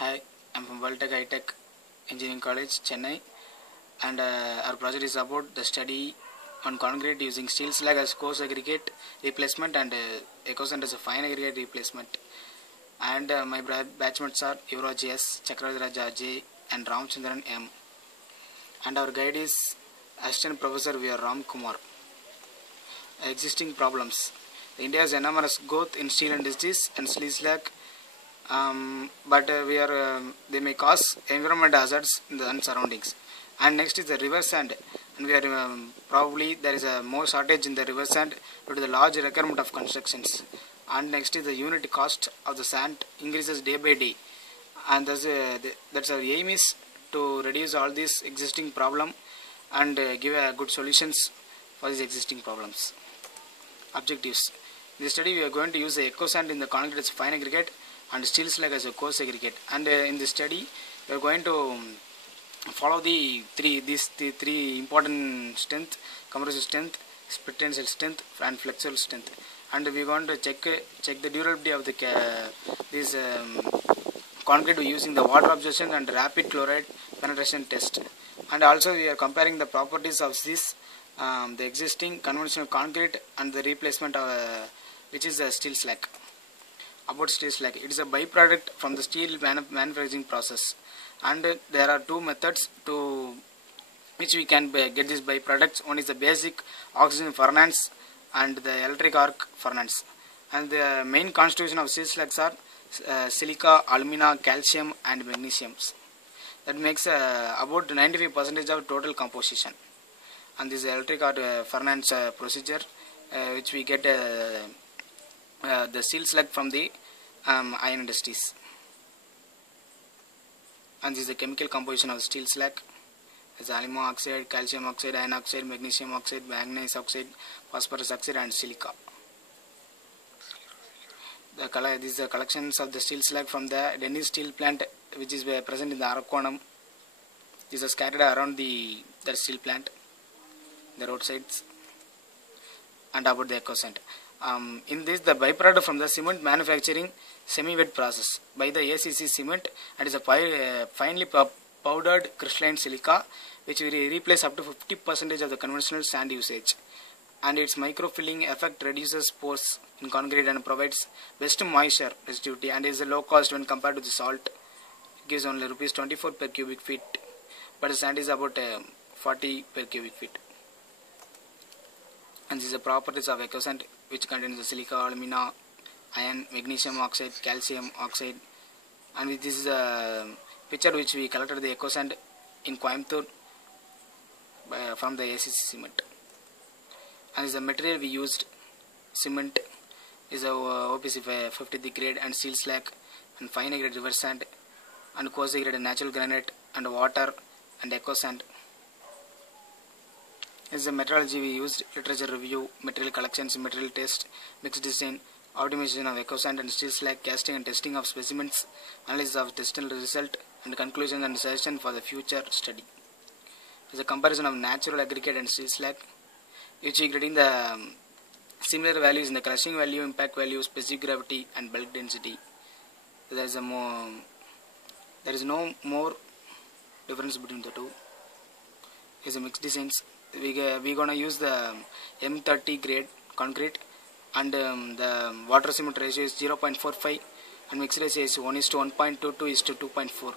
Hi, I'm from Valtech High-Tech Engineering College, Chennai, and our project is about the study on concrete using steel slag as coarse aggregate replacement and ecosand as a fine aggregate replacement. And my batchmates are Yuvraj S, Chakraraj J, and Ramchandran M. And our guide is Assistant Professor V. R. Ram Kumar. Existing problems. India's enormous growth in steel industries and steel slag. But they may cause environmental hazards in the surroundings. And next is the river sand, and we are probably there is a more shortage in the river sand due to the large requirement of constructions. And next is the unit cost of the sand increases day by day, and that's our aim is to reduce all these existing problem and give good solutions for these existing problems. Objectives. In this study we are going to use the eco sand in the concrete as fine aggregate and steel slag as a coarse aggregate, and in this study we are going to follow the three important strength: compressive strength, split tensile strength, and flexural strength. And we are going to check the durability of the this concrete using the water absorption and rapid chloride penetration test. And also we are comparing the properties of this the existing conventional concrete and the replacement of which is a steel slag. About steel slag, it is a byproduct from the steel manufacturing process, and there are two methods to which we can get these byproducts. One is the basic oxygen furnace and the electric arc furnace, and the main constitution of steel slags are silica, alumina, calcium and magnesium. That makes about 95% of total composition. And this electric arc furnace procedure which we get the steel slag from the iron industries. And this is the chemical composition of steel slag as aluminum oxide, calcium oxide, iron oxide, magnesium oxide, manganese oxide, phosphorus oxide and silica. These are collections of the steel slag from the Dennis steel plant which is present in the Arakonam. These are scattered around the steel plant, the roadsides. And about the eco sand. In this, the byproduct from the cement manufacturing semi-wet process by the ACC cement, and is a finely powdered crystalline silica which will replace up to 50% of the conventional sand usage. And its microfilling effect reduces pores in concrete and provides best moisture resistivity, and is a low cost when compared to the salt. It gives only rupees 24 per cubic feet, but the sand is about 40 per cubic feet. And these are properties of eco sand, which contains the silica, alumina, iron, magnesium oxide, calcium oxide. And this is a picture which we collected the eco sand in Coimbatore from the ACC cement. And this is the material we used. Cement is a OPC 53 grade and steel slag and fine grade river sand and coarse grade natural granite and water and eco sand. This is the methodology we used: literature review, material collections, material test, mixed design, optimization of eco sand and steel slag, casting and testing of specimens, analysis of test result, and conclusion and suggestion for the future study. There is a comparison of natural aggregate and steel slag, which we getting the similar values in the crushing value, impact value, specific gravity, and bulk density. There is no more difference between the two. Is a mixed designs. We gonna use the M30 grade concrete, and the water cement ratio is 0.45 and mixed ratio is 1:1.22 is to 2.4.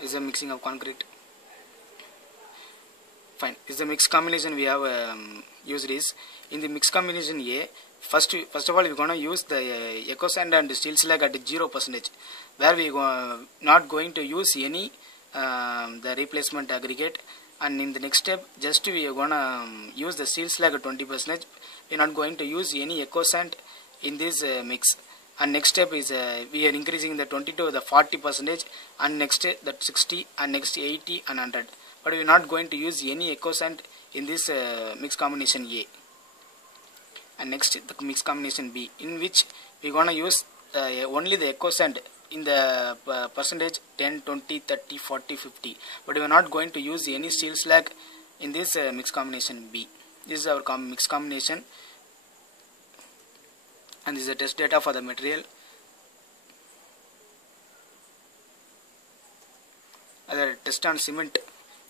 Is a mixing of concrete. Fine. Is the mixed combination we have used is in the mixed combination A. First of all, we gonna use the eco sand and steel slag at 0%, where we not going to use any the replacement aggregate. And in the next step, just we are gonna use the steel slag at 20%. We are not going to use any eco sand in this mix. And next step is we are increasing the 20 to the 40%, and next step that 60, and next 80 and 100. But we are not going to use any eco sand in this mix combination A. And next the mix combination B, in which we are gonna use only the eco sand in the percentage 10, 20, 30, 40, 50, but we are not going to use any steel slag in this mix combination B. This is our mix combination, and this is the test data for the material. The test on cement,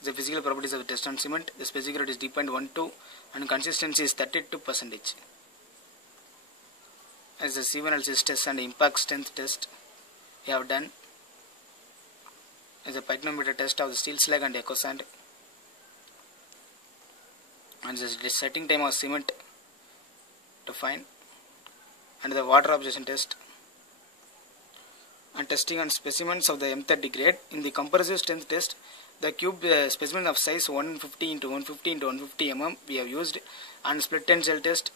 the physical properties of the test on cement, the specific rate is D.12 and consistency is 32%. As the sieve analysis test and impact strength test we have done, as a pycnometer test of the steel slag and echo sand, and the setting time of cement to find, and the water absorption test, and testing on specimens of the M30 grade. In the comparative strength test, the cube specimen of size 150 into 150 into 150 mm we have used, and split tensile test.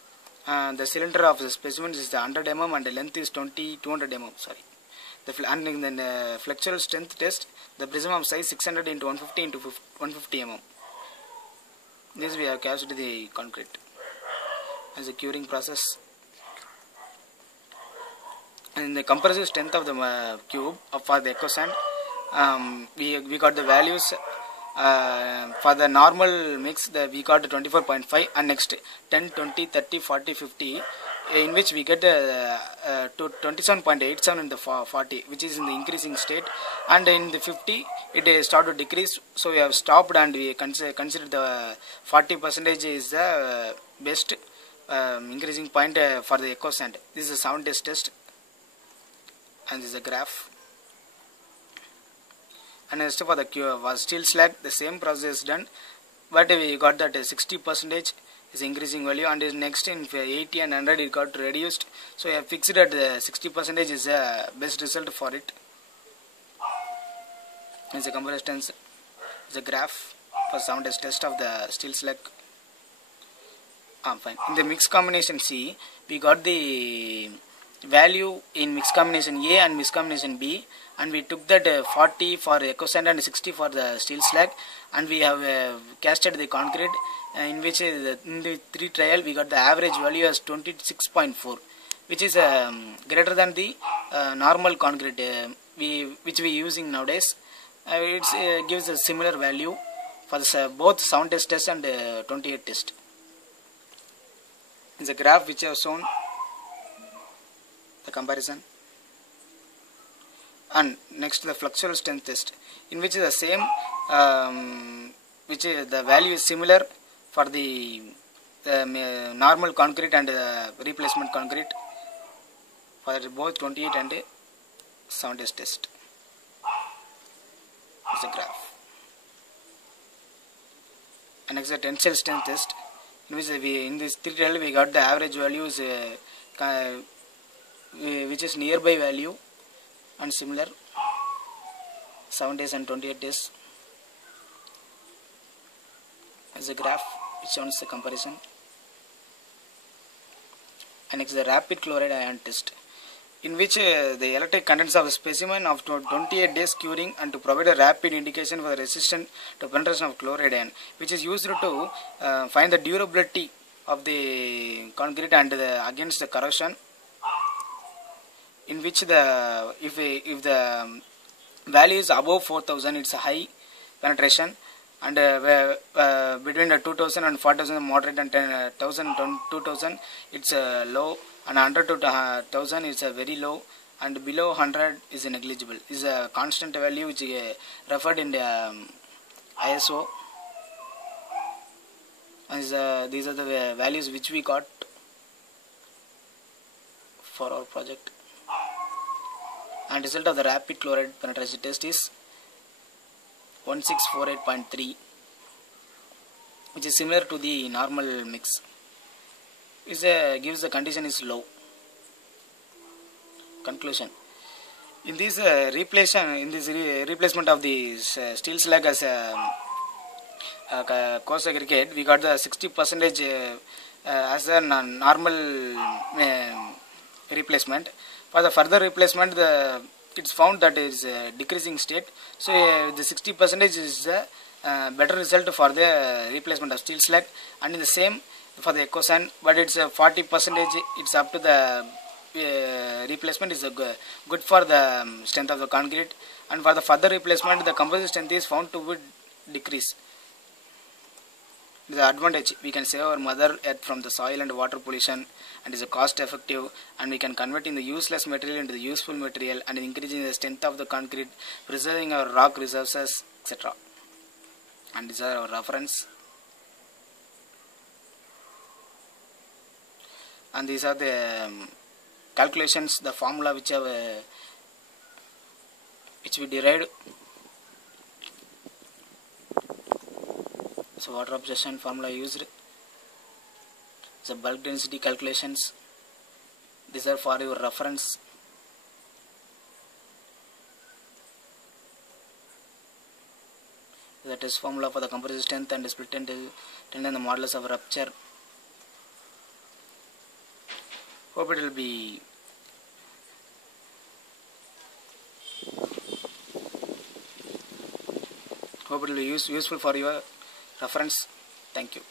The cylinder of the specimen is the 100 mm and the length is 200 mm. And in the flexural strength test, the prism of size 600 into 150 into 150 mm. This we have cast the concrete as a curing process. And in the compressive strength of the cube for the echo sand, we got the values for the normal mix. We got 24.5, and next 10, 20, 30, 40, 50, in which we get to 27.87 in the 40, which is in the increasing state, and in the 50 it started to decrease. So we have stopped and we consider the 40% is the best increasing point for the echo sand. This is a sound test, and this is a graph. And as for the steel slag, the same process is done, but we got that 60% is increasing value, and next in 80 and 100 it got reduced. So we have fixed that 60% is the best result for it. It's a comparison, it's a graph for sound test of the steel slag. Fine. In the mixed combination C, we got the value in mixed combination A and mixed combination B, and we took that 40 for echo sand and 60 for the steel slag, and we have casted the concrete, in which in the 3 trial we got the average value as 26.4, which is greater than the normal concrete which we using nowadays. It gives a similar value for the, both sound test and 28 test. In the graph which I have shown the comparison. And next the flexural strength test, in which is the same, which is the value is similar for the normal concrete and replacement concrete for both 28 and sound test. It's a graph. And next the tensile strength test, in which in this 3 trial we got the average values which is nearby value and similar 7 days and 28 days as a graph which shows the comparison. And next the rapid chloride ion test, in which the electric contents of a specimen of 28 days curing and to provide a rapid indication for the resistance to penetration of chloride ion, which is used to find the durability of the concrete and against the corrosion, in which the if the value is above 4000 it's a high penetration, and between the 2000 and 4000 moderate, and 10,000 to 2000 it's low, and 100 to 1000 is very low, and below 100 is negligible. Is a constant value which is referred in the ISO, and these are the values which we got for our project. And result of the rapid chloride penetration test is 1648.3, which is similar to the normal mix. Gives the condition is low. Conclusion: in this replacement of the steel slag as coarse aggregate, we got the 60% as a normal replacement. For the further replacement, it's found that it is a decreasing state. So the 60% is the better result for the replacement of steel slag, and in the same for the echo sand, but it's 40%. It's up to the replacement is good for the strength of the concrete, and for the further replacement, the composite strength is found to be decrease. The advantage: we can save our mother earth from the soil and water pollution, and is a cost effective, and we can convert in the useless material into the useful material, and increasing the strength of the concrete, preserving our rock resources, etc. And these are our reference, and these are the calculations, the formula which we derived. So water absorption formula used, the bulk density calculations. These are for your reference. The test formula for the compressive strength and split tendon and the modulus of rupture. Hope it will be useful for your reference. Thank you.